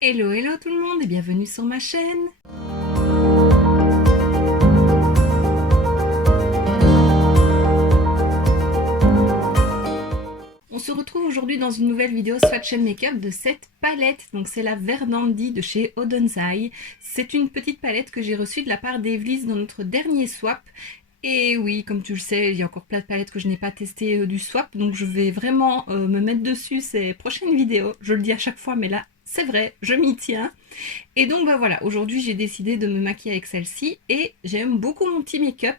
Hello, hello tout le monde et bienvenue sur ma chaîne. On se retrouve aujourd'hui dans une nouvelle vidéo Swatch and Makeup de cette palette. Donc c'est la Verdandi de chez Odenzai. C'est une petite palette que j'ai reçue de la part d'Evely's dans notre dernier swap. Et oui, comme tu le sais, il y a encore plein de palettes que je n'ai pas testées du swap. Donc je vais vraiment me mettre dessus ces prochaines vidéos. Je le dis à chaque fois, mais là, c'est vrai, je m'y tiens. Et donc bah voilà, aujourd'hui j'ai décidé de me maquiller avec celle-ci et j'aime beaucoup mon petit make-up,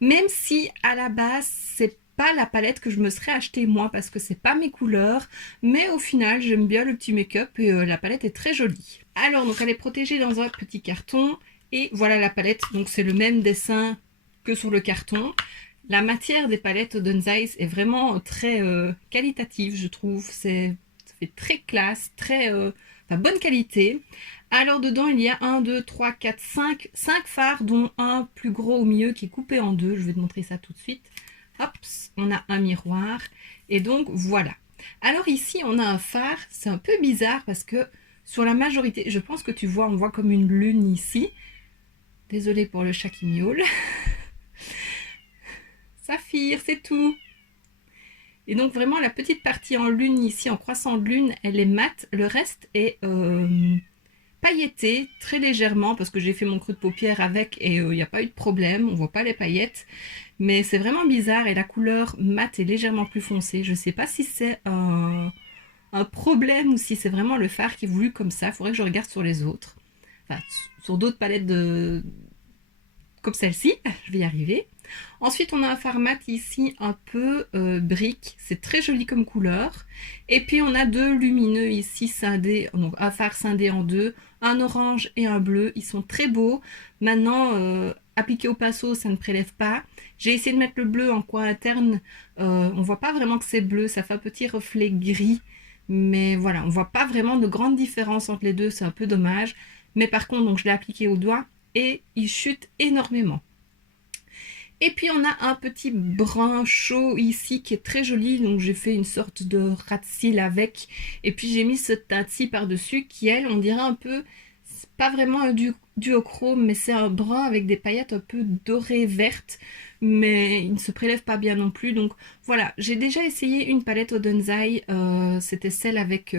même si à la base c'est pas la palette que je me serais achetée moi parce que c'est pas mes couleurs, mais au final j'aime bien le petit make-up et la palette est très jolie. Alors donc elle est protégée dans un petit carton et voilà la palette, donc c'est le même dessin que sur le carton. La matière des palettes Odenzai est vraiment très qualitative, je trouve. Ça fait très classe, très bonne qualité. Alors dedans il y a 1, 2, 3, 4, 5 fards, dont un plus gros au milieu qui est coupé en deux. Je vais te montrer ça tout de suite. Hop, on a un miroir. Et donc voilà. Alors ici on a un phare, c'est un peu bizarre parce que sur la majorité, je pense que tu vois, on voit comme une lune ici. Désolée pour le chat qui miaule. Saphir, c'est tout. Et donc vraiment la petite partie en lune ici, en croissant de lune, elle est mate. Le reste est pailleté très légèrement parce que j'ai fait mon creux de paupière avec et il n'y a pas eu de problème, on voit pas les paillettes. Mais c'est vraiment bizarre et la couleur mate est légèrement plus foncée. Je sais pas si c'est un problème ou si c'est vraiment le fard qui est voulu comme ça. Il faudrait que je regarde sur les autres. Enfin, sur d'autres palettes comme celle-ci. Je vais y arriver. Ensuite, on a un fard mat ici un peu brique. C'est très joli comme couleur. Et puis, on a deux lumineux ici scindés. Donc, un fard scindé en deux. Un orange et un bleu. Ils sont très beaux. Maintenant, appliqué au pinceau, ça ne prélève pas. J'ai essayé de mettre le bleu en coin interne. On voit pas vraiment que c'est bleu. Ça fait un petit reflet gris. Mais voilà, on voit pas vraiment de grande différence entre les deux. C'est un peu dommage. Mais par contre, donc, je l'ai appliqué au doigt et il chute énormément. Et puis on a un petit brun chaud ici qui est très joli, donc j'ai fait une sorte de ras de cils avec, et puis j'ai mis ce teint-ci par-dessus qui, elle, on dirait un peu, c'est pas vraiment un duochrome, mais c'est un brun avec des paillettes un peu dorées vertes, mais il ne se prélève pas bien non plus. Donc voilà, j'ai déjà essayé une palette Odenzai, c'était celle avec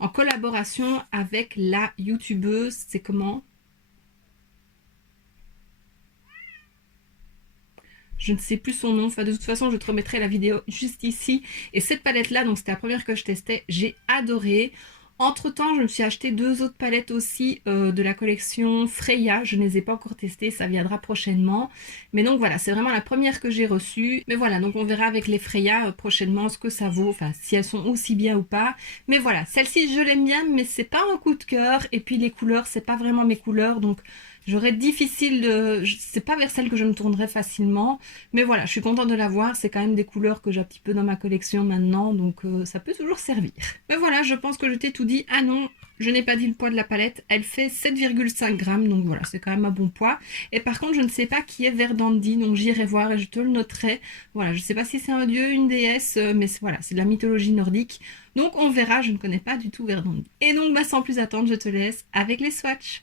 en collaboration avec la youtubeuse, c'est comment? Je ne sais plus son nom. Enfin, de toute façon, je te remettrai la vidéo juste ici. Et cette palette-là, donc c'était la première que je testais, j'ai adoré. Entre-temps, je me suis acheté deux autres palettes aussi de la collection Freya. Je ne les ai pas encore testées, ça viendra prochainement. Mais donc voilà, c'est vraiment la première que j'ai reçue. Mais voilà, donc on verra avec les Freya prochainement ce que ça vaut, enfin si elles sont aussi bien ou pas. Mais voilà, celle-ci je l'aime bien, mais c'est pas un coup de cœur. Et puis les couleurs, c'est pas vraiment mes couleurs, donc j'aurais difficile de... C'est pas vers celle que je me tournerais facilement. Mais voilà, je suis contente de l'avoir. C'est quand même des couleurs que j'ai un petit peu dans ma collection maintenant. Donc ça peut toujours servir. Mais voilà, je pense que je t'ai tout dit. Ah non, je n'ai pas dit le poids de la palette. Elle fait 7,5 grammes. Donc voilà, c'est quand même un bon poids. Et par contre, je ne sais pas qui est Verdandi. Donc j'irai voir et je te le noterai. Voilà, je ne sais pas si c'est un dieu, une déesse. Mais voilà, c'est de la mythologie nordique. Donc on verra, je ne connais pas du tout Verdandi. Et donc bah, sans plus attendre, je te laisse avec les swatchs.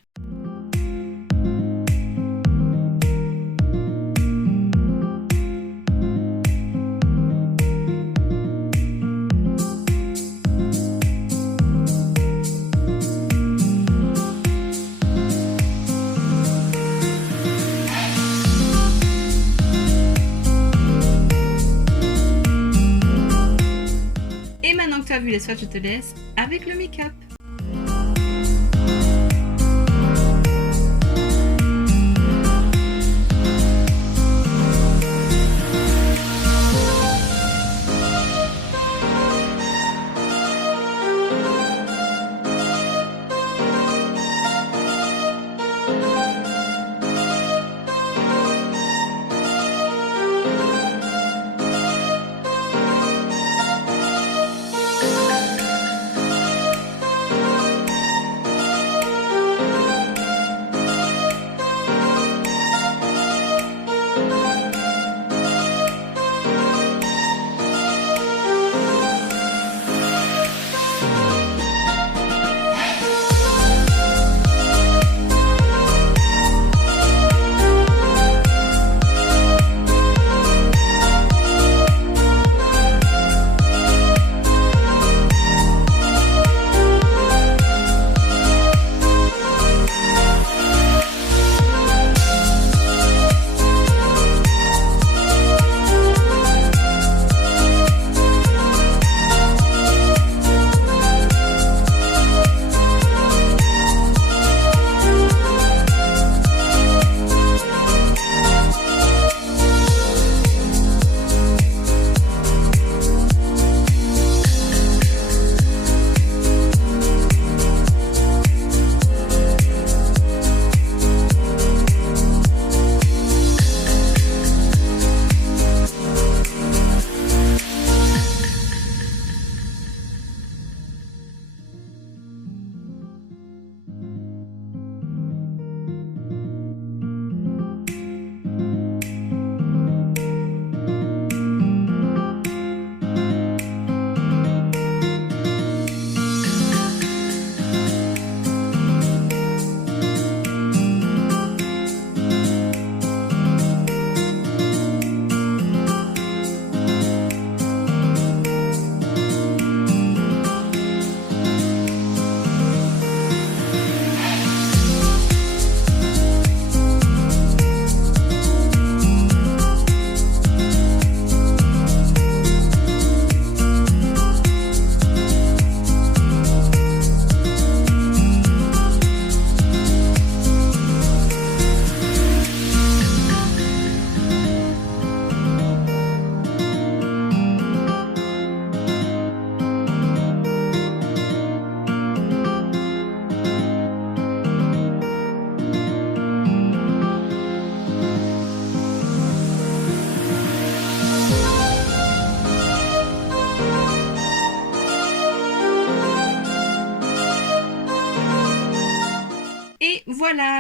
Et maintenant que tu as vu les swatchs, je te laisse avec le make-up.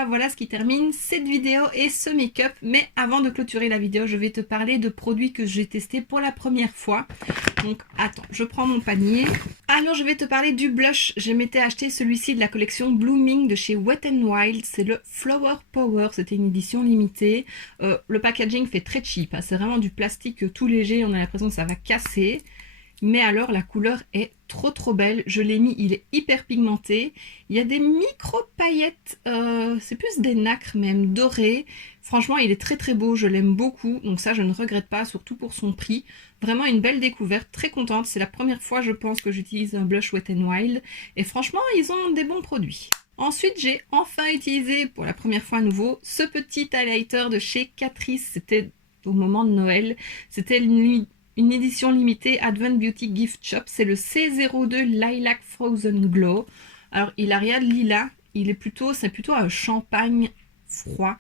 Voilà ce qui termine cette vidéo et ce make-up. Mais avant de clôturer la vidéo, je vais te parler de produits que j'ai testés pour la première fois. Donc attends, je prends mon panier. Alors je vais te parler du blush. Je m'étais acheté celui-ci de la collection Blooming de chez Wet n Wild. C'est le Flower Power, c'était une édition limitée. Le packaging fait très cheap, hein. C'est vraiment du plastique tout léger, on a l'impression que ça va casser. Mais alors la couleur est trop belle, je l'ai mis, il est hyper pigmenté, il y a des micro paillettes, c'est plus des nacres même dorées, franchement il est très beau, je l'aime beaucoup, donc ça je ne regrette pas, surtout pour son prix, vraiment une belle découverte, très contente, c'est la première fois je pense que j'utilise un blush Wet n Wild, et franchement ils ont des bons produits. Ensuite, j'ai enfin utilisé pour la première fois à nouveau ce petit highlighter de chez Catrice, c'était au moment de Noël, c'était une édition limitée Advent Beauty Gift Shop, c'est le C02 Lilac Frozen Glow. Alors il a rien de lilas, c'est plutôt un champagne froid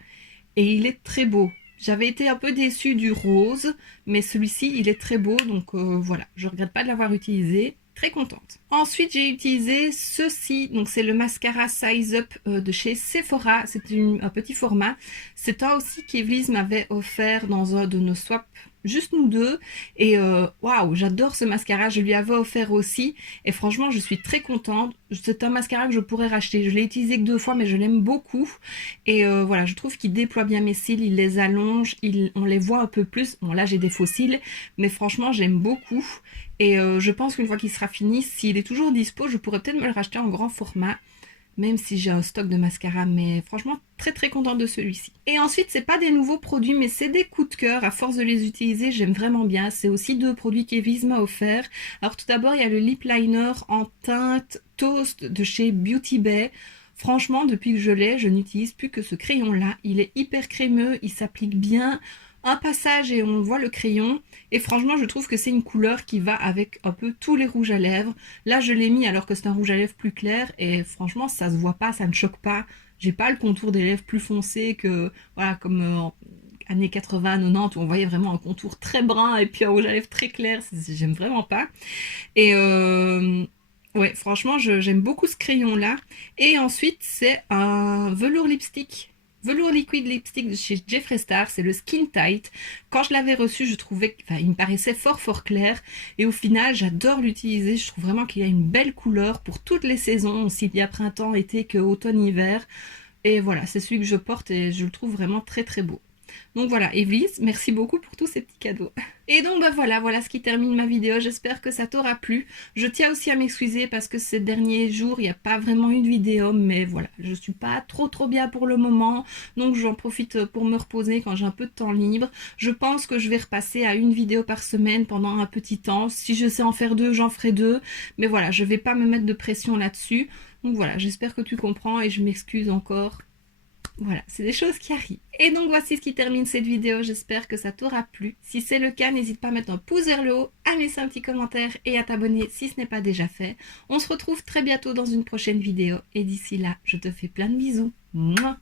et il est très beau. J'avais été un peu déçue du rose, mais celui-ci il est très beau, donc voilà, je regrette pas de l'avoir utilisé. Très contente. Ensuite, j'ai utilisé ceci. Donc, c'est le mascara Size Up de chez Sephora. C'est un petit format. C'est un aussi qu'Evelise m'avait offert dans un de nos swaps, juste nous deux. Et waouh, j'adore ce mascara. Je lui avais offert aussi. Et franchement, je suis très contente. C'est un mascara que je pourrais racheter. Je l'ai utilisé que 2 fois, mais je l'aime beaucoup. Et voilà, je trouve qu'il déploie bien mes cils. Il les allonge. On les voit un peu plus. Bon, là, j'ai des faux cils. Mais franchement, j'aime beaucoup. Et je pense qu'une fois qu'il sera fini, s'il est toujours dispo, je pourrais peut-être me le racheter en grand format, même si j'ai un stock de mascara, mais franchement très contente de celui-ci. Et ensuite, c'est pas des nouveaux produits, mais c'est des coups de cœur. À force de les utiliser, j'aime vraiment bien. C'est aussi 2 produits qu'Evelise m'a offert. Alors tout d'abord, il y a le lip liner en teinte Toast de chez Beauty Bay. Franchement, depuis que je l'ai, je n'utilise plus que ce crayon-là. Il est hyper crémeux, il s'applique bien. Un passage et on voit le crayon, et franchement je trouve que c'est une couleur qui va avec un peu tous les rouges à lèvres. Là je l'ai mis alors que c'est un rouge à lèvres plus clair et franchement ça se voit pas, ça ne choque pas. J'ai pas le contour des lèvres plus foncé que voilà, comme années 80, 90 où on voyait vraiment un contour très brun et puis un rouge à lèvres très clair, j'aime vraiment pas. Et ouais, franchement j'aime beaucoup ce crayon là. Et ensuite c'est un velours lipstick, velours liquide lipstick de chez Jeffree Star, c'est le Skin Tight. Quand je l'avais reçu, je trouvais qu'il me paraissait fort clair. Et au final, j'adore l'utiliser. Je trouve vraiment qu'il a une belle couleur pour toutes les saisons, aussi bien printemps, été que automne, hiver. Et voilà, c'est celui que je porte et je le trouve vraiment très beau. Donc voilà, Evelise, merci beaucoup pour tous ces petits cadeaux. Et donc bah voilà ce qui termine ma vidéo, j'espère que ça t'aura plu. Je tiens aussi à m'excuser parce que ces derniers jours, il n'y a pas vraiment eu de vidéo, mais voilà, je suis pas trop bien pour le moment, donc j'en profite pour me reposer quand j'ai un peu de temps libre. Je pense que je vais repasser à 1 vidéo par semaine pendant un petit temps. Si je sais en faire 2, j'en ferai 2, mais voilà, je vais pas me mettre de pression là-dessus. Donc voilà, j'espère que tu comprends et je m'excuse encore. Voilà, c'est des choses qui arrivent. Et donc voici ce qui termine cette vidéo, j'espère que ça t'aura plu. Si c'est le cas, n'hésite pas à mettre un pouce vers le haut, à laisser un petit commentaire et à t'abonner si ce n'est pas déjà fait. On se retrouve très bientôt dans une prochaine vidéo et d'ici là, je te fais plein de bisous. Mouah.